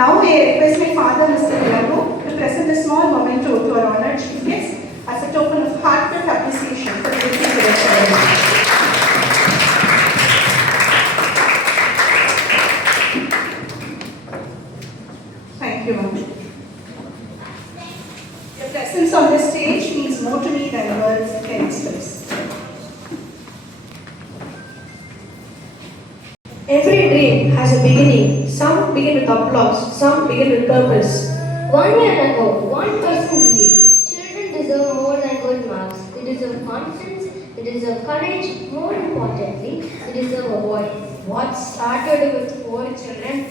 Now I request my father, Mr. Nilago, to present a small memento to our honored chief guest as a token of heartfelt appreciation for the received direction. Thank you, ma'am. Your presence on this stage means more to me than words can express. Every dream has a beginning. Some begin with applause, some begin with purpose. 1 year ago, one person believed children deserve more than good marks. They deserve confidence, they deserve courage, more importantly, they deserve a voice. What started with 4 children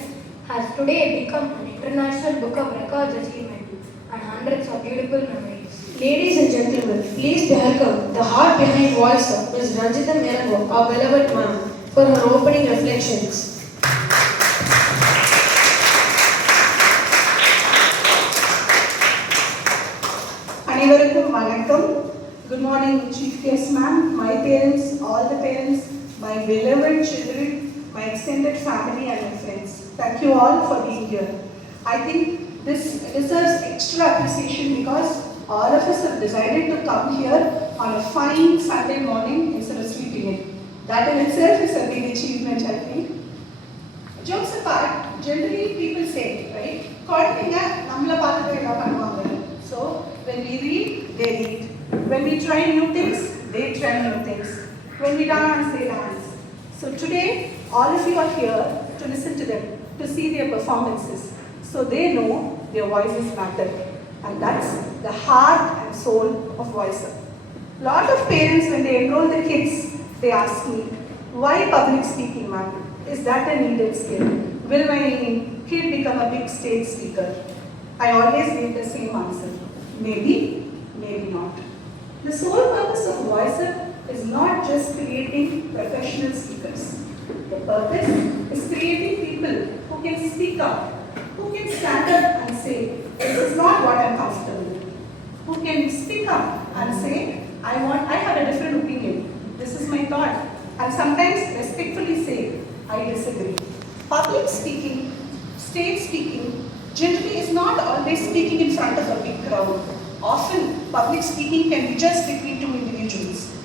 has today become an international book of records achievement and hundreds of beautiful memories. Ladies and gentlemen, please welcome the heart behind voice of Ms. Ranjita Merago, our beloved ma'am, for her opening reflections. Anevarukkum vanakkam. Good morning, Chief Guest ma'am, my parents, all the parents, my beloved children, my extended family and my friends. Thank you all for being here. I think this deserves extra appreciation because all of us have decided to come here on a fine Sunday morning instead of sleeping in. That in itself is a big achievement, I think. Jokes apart, generally people say, right? So when we read, they read. When we try new things, they try new things. When we dance, they dance. So today, all of you are here to listen to them, to see their performances. So they know their voices matter. And that's the heart and soul of Voice Up. Lot of parents, when they enroll the kids, they ask me, why public speaking, ma'am? Is that a needed skill? Will my kid become a big stage speaker? I always give the same answer. Maybe, maybe not. The sole purpose of Voice Up is not just creating professional speakers. The purpose is creating people who can speak up, who can stand up and say, this is not what I'm comfortable with. Who can speak up and say, I have a different opinion. This is my thought. And sometimes respectfully say, I disagree. Public speaking, stage speaking, generally is not always speaking in front of a big crowd. Often, public speaking can be just between two individuals.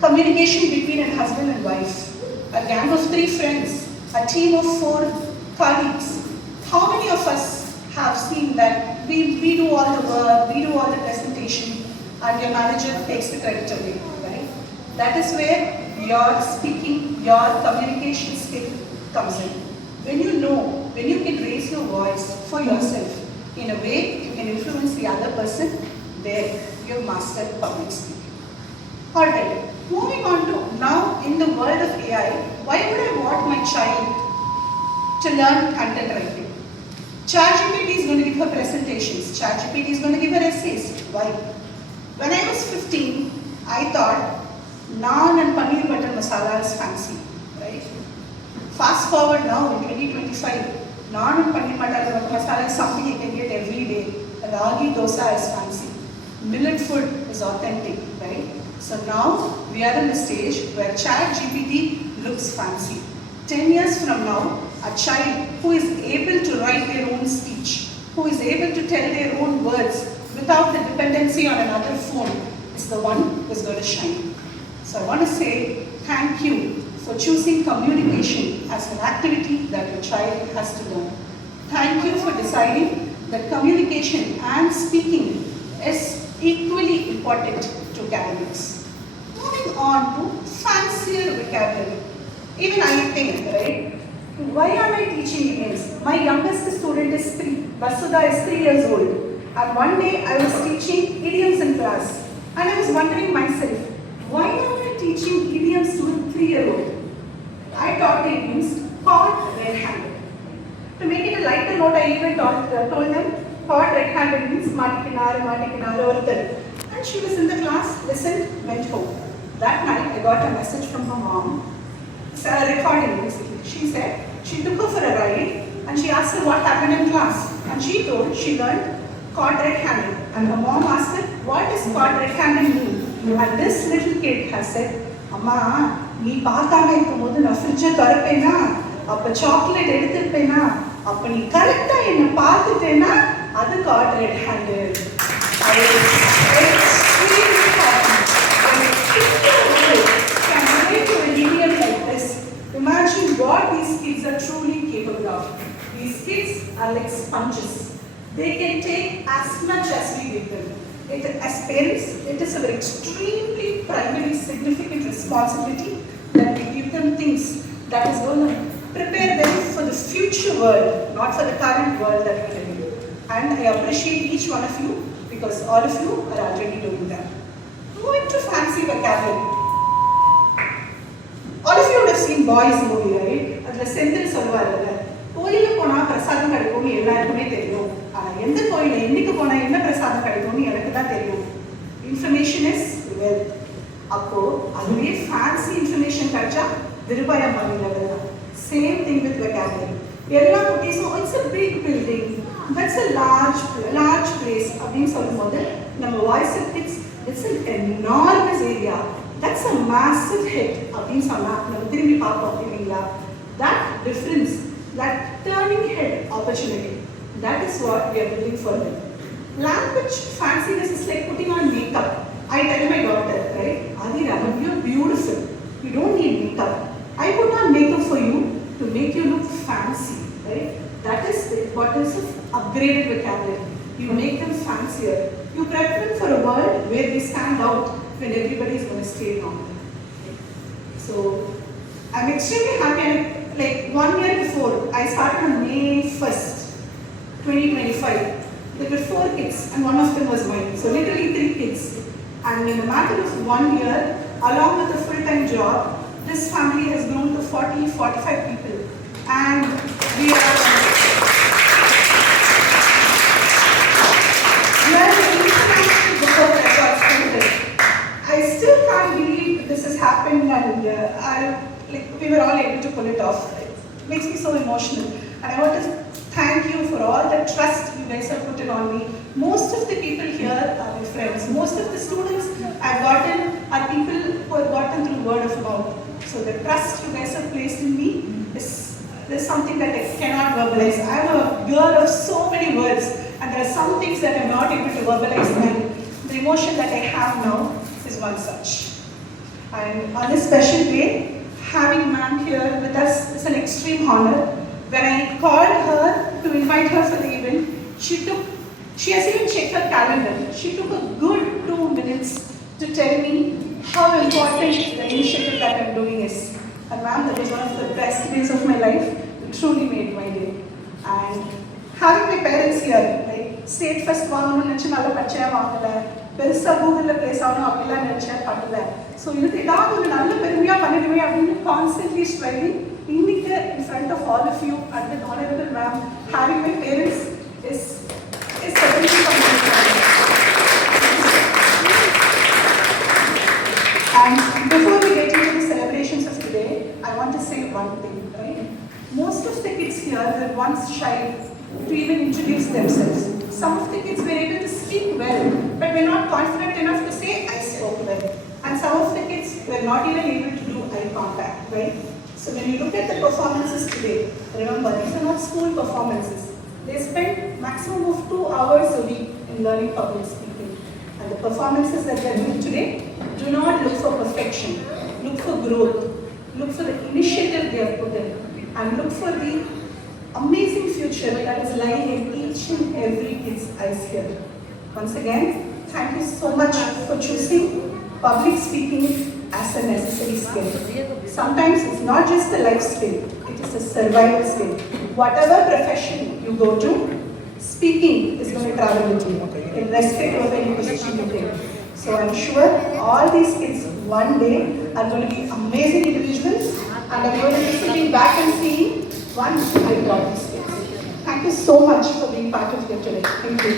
Communication between a husband and wife, a gang of 3 friends, a team of 4 colleagues. How many of us have seen that we do all the work, we do all the presentation, and your manager takes the credit away, right? That is where your speaking, your communication skill comes in. When you can raise your voice for yourself, in a way you can influence the other person, there you have mastered public speaking. Alright, moving on to now in the world of AI, why would I want my child to learn content writing? ChatGPT is going to give her presentations, ChatGPT is going to give her essays. Why? When I was 15, I thought naan and paneer butter masala is fancy, right? Fast forward now in 2025, naan and paneer butter masala is something you can get every day. Ragi dosa is fancy. Millet food is authentic, right? So now we are in the stage where ChatGPT looks fancy. 10 years from now, a child who is able to write their own speech, who is able to tell their own words without the dependency on another phone is the one who is going to shine. So I want to say thank you for choosing communication as an activity that your child has to learn. Thank you for deciding that communication and speaking is equally important to academics. Moving on to fancier vocabulary. Even I think, right? Why am I teaching idioms? My youngest student is 3. Vasudha is 3 years old. And one day I was teaching idioms in class. And I was wondering myself, why am I teaching idioms to a 3-year-old? I taught the idioms called red-handed. To make it a lighter note, I even told them, thought red-handed means matikinara, orthal. And she was in the class, listened, went home. That night, I got a message from her mom. It's a recording, basically. She said, she took her for a ride and she asked her what happened in class. And she told she learned caught red-handed. And her mom asked her, what does caught red-handed mean? And this little kid has said, Amma, nee paathaame irukkumbodhu na fridge tharapena, appa chocolate eduthirpena, அப்போ நீ கரெக்டாக என்னை பார்த்துட்டேன்னா அது caught red handed. Imagine what these kids are truly capable of. These kids are like sponges. They can take as much as we give them. As parents, it is our extremely primary significant responsibility that we give them things that is going to prepare them for the future world, not for the current world that we live in. And I appreciate each one of you because all of you are already doing that. Moving to fancy vocabulary. All of you would have seen Boys movie, right? அதில் செந்தில் சொல்லுவார்ல, கோயிலுக்கு போனால் பிரசாதம் கிடைக்கும்னு எல்லாருக்குமே தெரியும், ஆனால் எந்த கோயிலில் என்னைக்கு போனால் என்ன பிரசாதம் கிடைக்கும்னு எனக்கு தான் தெரியும். Information is wealth. அப்போது அதுவே ஃபேன்சி இன்ஃபர்மேஷன் கிடைச்சா திருபாயம் பண்ணிடுறது தான். Same thing with vocabulary. எல்லா குட்டீஸும் it's a big building, that's a large place அப்படின்னு சொல்லும்போது நம்ம voice kids it's an enormous area, that's a massive hit அப்படின்னு சொன்னால் நம்ம திரும்பி பார்ப்போம் இல்லைங்களா? That difference, that turning head opportunity, that is what we are building for them. Language fanciness is like putting on makeup. I tell my daughter, right, Adira, you're beautiful, you don't need makeup. I put on makeup for you to make you look fancy, right? That is the importance of upgraded vocabulary. You make them fancier. You prep them for a world where they stand out when everybody is going to stay normal. So I'm extremely happy. Like 1 year before, I started on May 1st, 2025. There were 4 kids and one of them was mine. So literally 3 kids. And in a matter of 1 year, along with a full-time job, this family has grown to 45 people. And we are an international book of records printed. I still can't believe this has happened, and we were all able to pull it off. It makes me so emotional, and I want to thank you for all the trust you guys have put it on me. Most of the people here are my friends. Most of the students I've gotten are people who have gotten through word of mouth. So the trust you guys have placed in me is something that I cannot verbalize. I'm a girl of so many words, and there are some things that I'm not able to verbalize, and the emotion that I have now is one such. And on this special day, having ma'am here with us is an extreme honor. When I called her to invite her for the event, she has even checked her calendar. She took a good 2 minutes to tell me how important the initiative that I'm doing is. And ma'am, that was one of the best days of my life. It truly made my day. And having my parents here, like state first வாங்கணும்னு நினச்சி நல்லா படிச்சா வாங்கல, பெருசாக கூகுளில் place ஆகணும் அப்படிலாம் நினச்சேன் பண்ணல. ஸோ இது ஏதாவது ஒரு நல்ல பெருமையாக பண்ணிடுவே அப்படின்னு கான்ஸ்டன்ட்லி ஸ்ட்ரைவிங். இன்னைக்கு in front of all of you and with honorable ma'am, having my parents is certainly something. And before we get into the celebrations of today, I want to say one thing, right? Most of the kids here were once shy to even introduce themselves. Some of the kids were able to speak well, but were not confident enough to say, I spoke well. And some of the kids were not even able to do eye contact, right? So when you look at the performances today, remember, these are not school performances. They spend maximum of 2 hours a week in learning public speaking. And the performances that they are doing today, do not look for perfection. Look for growth. Look for the initiative they have put in. And look for the amazing future that is lying in each and every kid's eyes here. Once again, thank you so much for choosing public speaking as a necessary skill. Sometimes it's not just a life skill, it is a survival skill. Whatever profession you go to, speaking is going to travel with you, irrespective of any position you take. So I'm sure all these kids one day are going to be amazing individuals, and I'm going to be sitting back and seeing, once I got these kids. Thank you so much for being part of here today. Thank you.